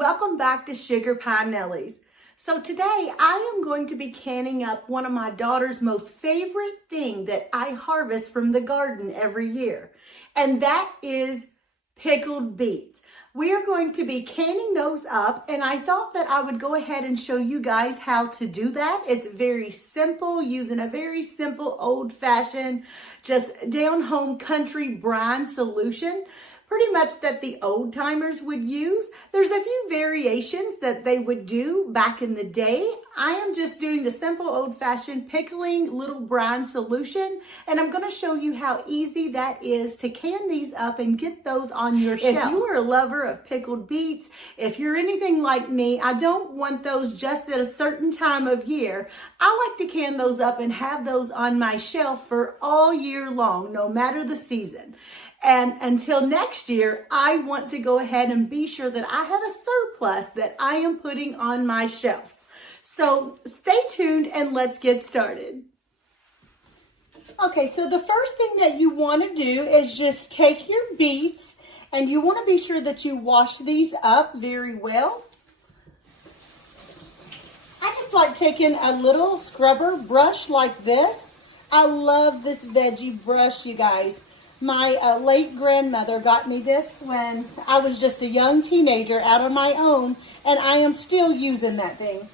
welcome back to Sugarpienellies. So today I am going to be canning up one of my daughter's most favorite thing that I harvest from the garden every year, and that is pickled beets. We are going to be canning those up, and I thought that I would go ahead and show you guys how to do that. It's very simple, using a very simple old-fashioned, just down-home country brine solution, pretty much that the old timers would use. There's a few variations that they would do back in the day. I am just doing the simple old-fashioned pickling little brine solution, and I'm going to show you how easy that is to can these up and get those on your shelf. If you are a lover of pickled beets, if you're anything like me, I don't want those just at a certain time of year. I like to can those up and have those on my shelf for all year long, no matter the season. And until next year, I want to go ahead and be sure that I have a surplus that I am putting on my shelves. So stay tuned and let's get started. Okay, so the first thing that you want to do is just take your beets, and you want to be sure that you wash these up very well. I just like taking a little scrubber brush like this. I love this veggie brush, you guys. My late grandmother got me this when I was just a young teenager out on my own, and I am still using that thing.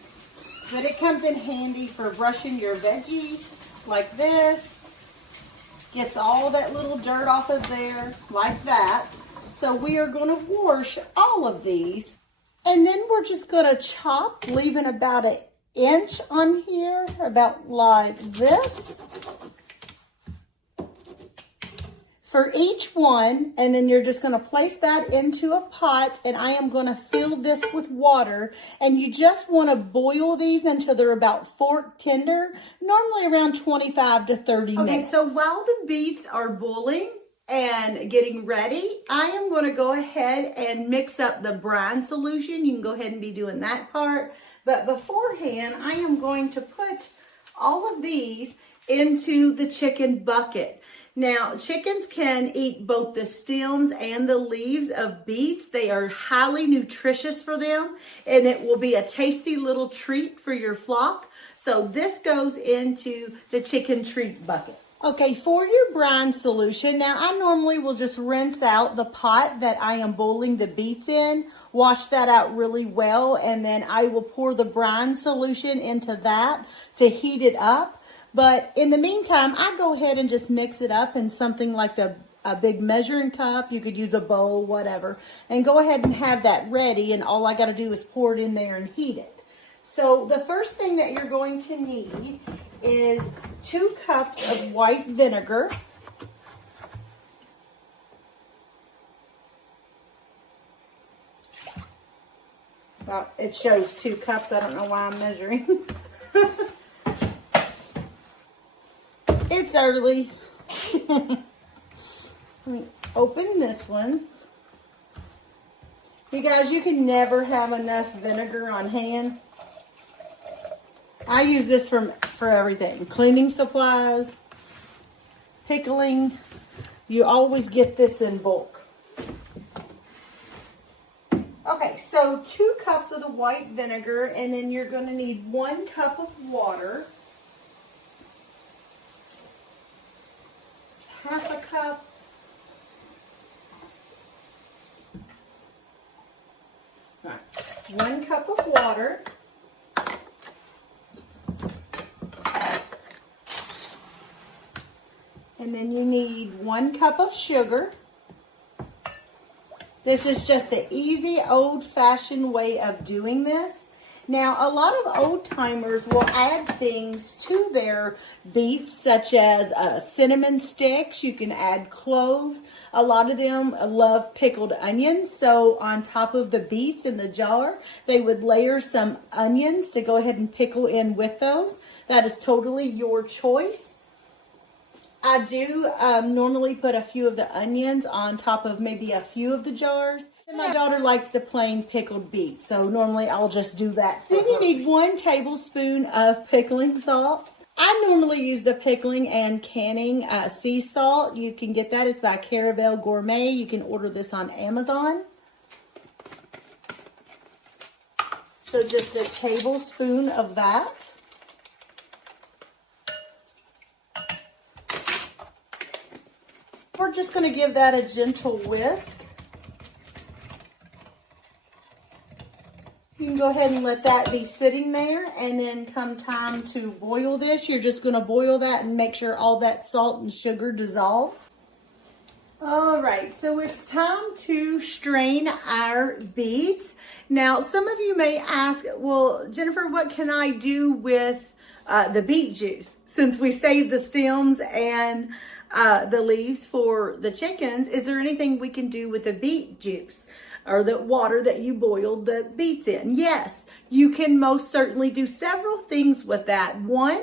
But it comes in handy for brushing your veggies like this. Gets all that little dirt off of there like that. So we are going to wash all of these, and then we're just going to chop, leaving about an inch on here, about like this. For each one, and then you're just going to place that into a pot, and I am going to fill this with water, and you just want to boil these until they're about fork tender, normally around 25 to 30 minutes. Okay, so while the beets are boiling and getting ready, I am going to go ahead and mix up the brine solution. You can go ahead and be doing that part, but beforehand, I am going to put all of these into the chicken bucket. Now, chickens can eat both the stems and the leaves of beets. They are highly nutritious for them, and it will be a tasty little treat for your flock. So this goes into the chicken treat bucket. Okay, for your brine solution, now I normally will just rinse out the pot that I am boiling the beets in, wash that out really well, and then I will pour the brine solution into that to heat it up. But in the meantime, I go ahead and just mix it up in something like a big measuring cup. You could use a bowl, whatever. And go ahead and have that ready. And all I got to do is pour it in there and heat it. So the first thing that you're going to need is 2 cups of white vinegar. Well, it shows 2 cups. I don't know why I'm measuring. It's early. Let me open this one. You guys, you can never have enough vinegar on hand. I use this for everything. Cleaning supplies, pickling. You always get this in bulk. Okay, so 2 cups of the white vinegar, and then you're going to need 1 cup of water. Half a cup. All right. 1 cup of water. And then you need 1 cup of sugar. This is just the easy old-fashioned way of doing this. Now, a lot of old-timers will add things to their beets, such as cinnamon sticks. You can add cloves. A lot of them love pickled onions, so on top of the beets in the jar, they would layer some onions to go ahead and pickle in with those. That is totally your choice. I do normally put a few of the onions on top of maybe a few of the jars. And my daughter likes the plain pickled beets, so normally I'll just do that. Then you need 1 tablespoon of pickling salt. I normally use the pickling and canning sea salt. You can get that. It's by Caravel Gourmet. You can order this on Amazon. So just a tablespoon of that. We're just going to give that a gentle whisk. You can go ahead and let that be sitting there, and then come time to boil this, you're just going to boil that and make sure all that salt and sugar dissolves. All right, so it's time to strain our beets. Now, some of you may ask, well, Jennifer, what can I do with the beet juice? Since we saved the stems and the leaves for the chickens, is there anything we can do with the beet juice or the water that you boiled the beets in? Yes, you can most certainly do several things with that. One,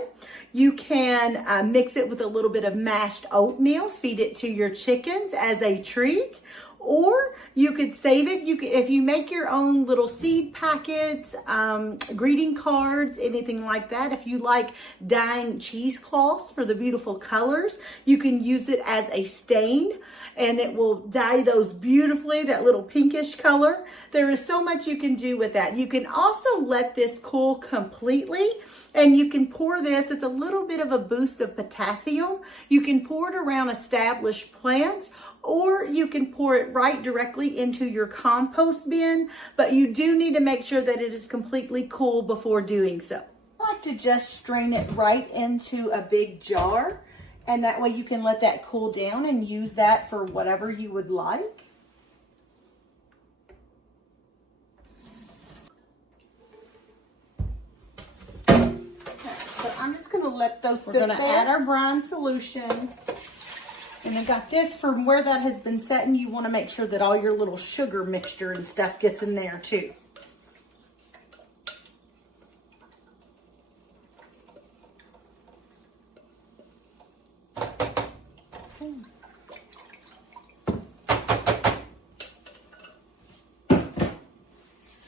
you can mix it with a little bit of mashed oatmeal, feed it to your chickens as a treat. Or you could save it. If you make your own little seed packets, greeting cards, anything like that. If you like dyeing cheesecloths for the beautiful colors, you can use it as a stain and it will dye those beautifully, that little pinkish color. There is so much you can do with that. You can also let this cool completely, and you can pour this. It's a little bit of a boost of potassium. You can pour it around established plants, or you can pour it right directly into your compost bin, but you do need to make sure that it is completely cool before doing so. I like to just strain it right into a big jar, and that way you can let that cool down and use that for whatever you would like. So I'm just going to let those sit there. We're going to add our brine solution. And I got this from where that has been setting. You want to make sure that all your little sugar mixture and stuff gets in there too.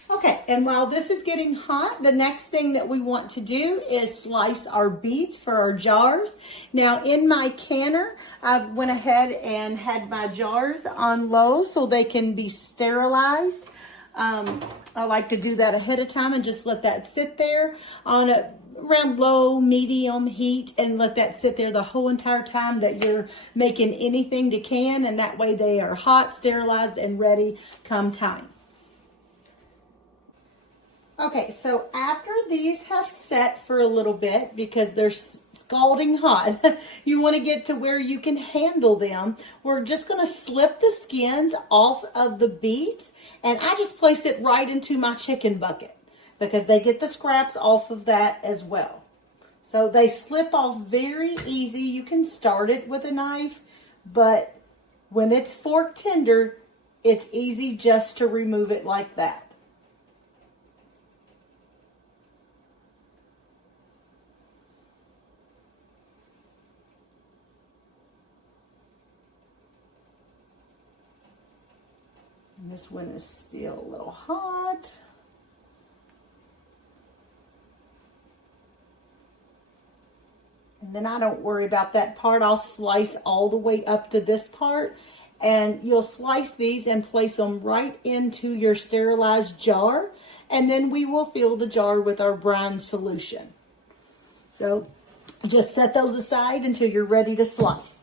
Okay, and while this is getting hot, the next thing that we want to do is slice our beets for our jars. Now in my canner, I went ahead and had my jars on low so they can be sterilized. I like to do that ahead of time and just let that sit there on around low, medium heat, and let that sit there the whole entire time that you're making anything to can, and that way they are hot, sterilized, and ready come time. Okay, so after these have set for a little bit, because they're scalding hot, you want to get to where you can handle them. We're just going to slip the skins off of the beets, and I just place it right into my chicken bucket because they get the scraps off of that as well. So they slip off very easy. You can start it with a knife, but when it's fork tender, it's easy just to remove it like that. This one is still a little hot. And then I don't worry about that part. I'll slice all the way up to this part. And you'll slice these and place them right into your sterilized jar. And then we will fill the jar with our brine solution. So just set those aside until you're ready to slice.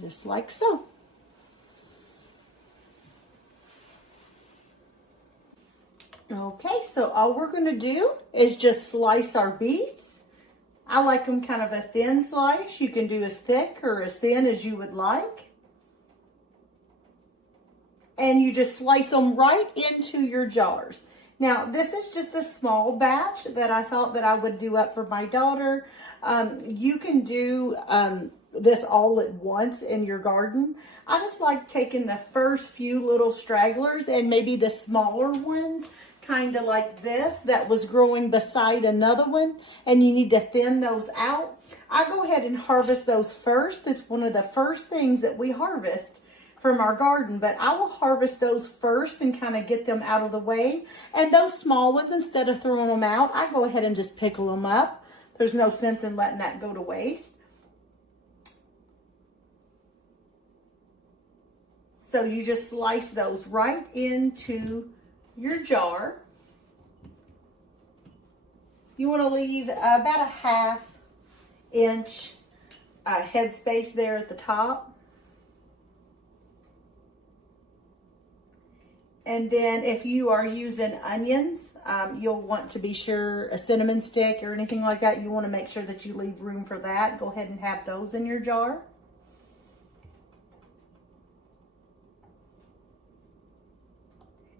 Just like so. Okay, so all we're going to do is just slice our beets. I like them kind of a thin slice. You can do as thick or as thin as you would like. And you just slice them right into your jars. Now, this is just a small batch that I thought that I would do up for my daughter. You can do this all at once in your garden. I just like taking the first few little stragglers and maybe the smaller ones, kind of like this, that was growing beside another one, and you need to thin those out. I go ahead and harvest those first. It's one of the first things that we harvest from our garden, but I will harvest those first and kind of get them out of the way. And those small ones, instead of throwing them out, I go ahead and just pickle them up. There's no sense in letting that go to waste. So you just slice those right into your jar. You want to leave about a 1/2 inch headspace there at the top. And then if you are using onions, you'll want to be sure, a cinnamon stick or anything like that, you want to make sure that you leave room for that. Go ahead and have those in your jar.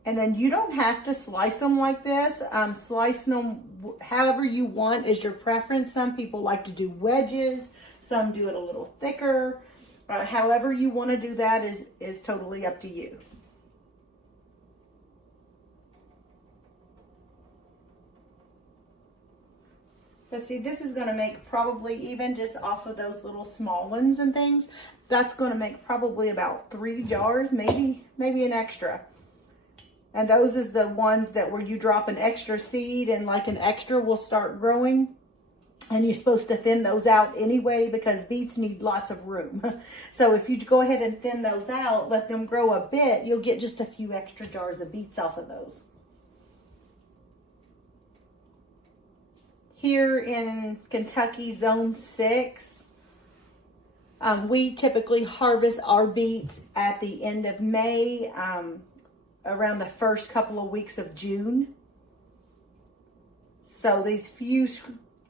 And then you don't have to slice them like this. Slice them however you want is your preference. Some people like to do wedges. Some do it a little thicker. However you want to do that is totally up to you. But see, this is going to make probably, even just off of those little small ones and things, that's going to make probably about 3 jars, maybe an extra. And those is the ones that where you drop an extra seed and like an extra will start growing. And you're supposed to thin those out anyway because beets need lots of room. So if you go ahead and thin those out, let them grow a bit, you'll get just a few extra jars of beets off of those. Here in Kentucky, Zone 6, we typically harvest our beets at the end of May, around the first couple of weeks of June. So these few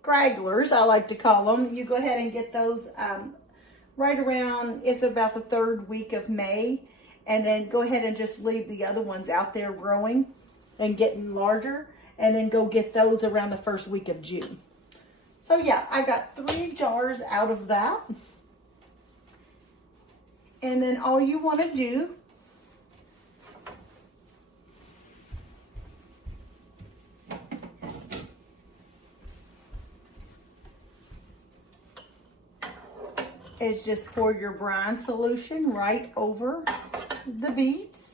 scragglers, I like to call them, you go ahead and get those right around, it's about the 3rd week of May, and then go ahead and just leave the other ones out there growing and getting larger. And then go get those around the 1st week of June. So yeah, I got 3 jars out of that. And then all you want to do is just pour your brine solution right over the beets.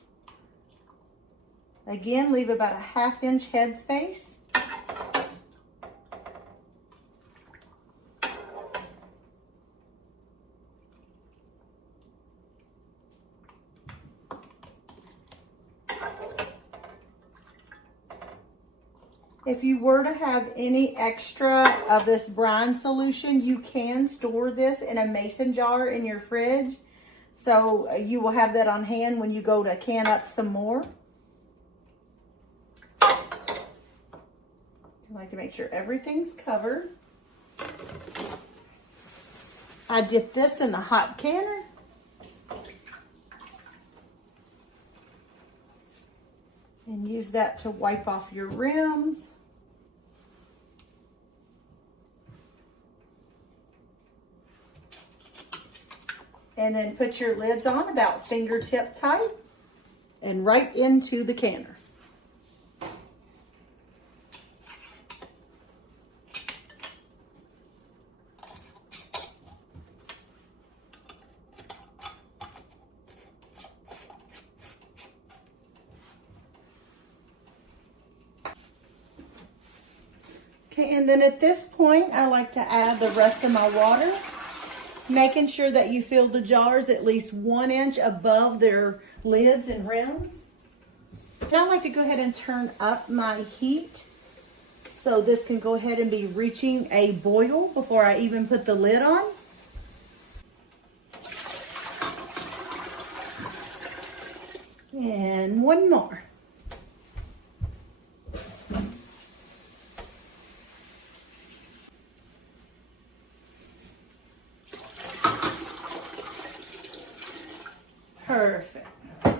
Again, leave about a 1/2 inch headspace. If you were to have any extra of this brine solution, you can store this in a mason jar in your fridge. So you will have that on hand when you go to can up some more. I like to make sure everything's covered. I dip this in the hot canner. And use that to wipe off your rims. And then put your lids on about fingertip tight and right into the canner. Okay, and then at this point, I like to add the rest of my water, making sure that you fill the jars at least 1 inch above their lids and rims. Now I like to go ahead and turn up my heat so this can go ahead and be reaching a boil before I even put the lid on. And one more. Perfect. All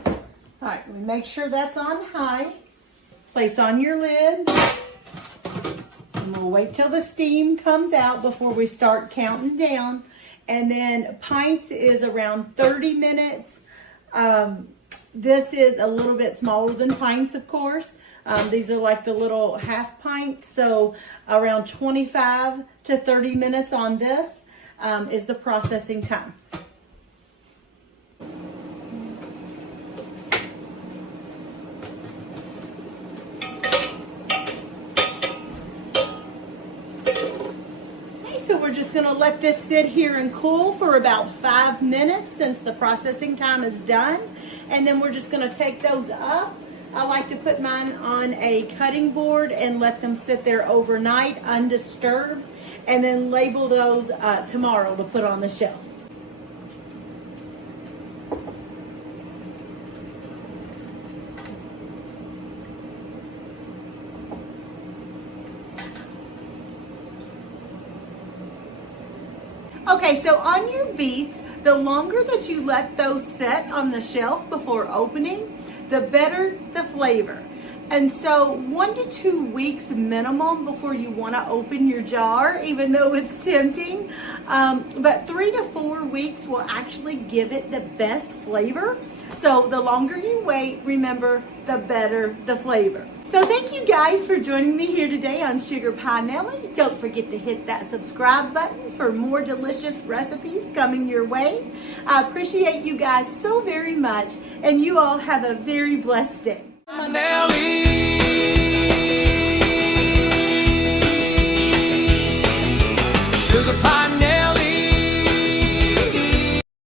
right, we make sure that's on high. Place on your lid. And we'll wait till the steam comes out before we start counting down. And then pints is around 30 minutes. This is a little bit smaller than pints, of course. These are like the little half pints. So around 25 to 30 minutes on this is the processing time. so we're just going to let this sit here and cool for about 5 minutes since the processing time is done. And then we're just going to take those up. I like to put mine on a cutting board and let them sit there overnight undisturbed, and then label those tomorrow to put on the shelf. Okay, so on your beets, the longer that you let those sit on the shelf before opening, the better the flavor. And so 1 to 2 weeks minimum before you want to open your jar, even though it's tempting. But 3 to 4 weeks will actually give it the best flavor. So the longer you wait, remember, the better the flavor. So thank you guys for joining me here today on sugarpienellie. Don't forget to hit that subscribe button for more delicious recipes coming your way. I appreciate you guys so very much, and you all have a very blessed day. Nellie.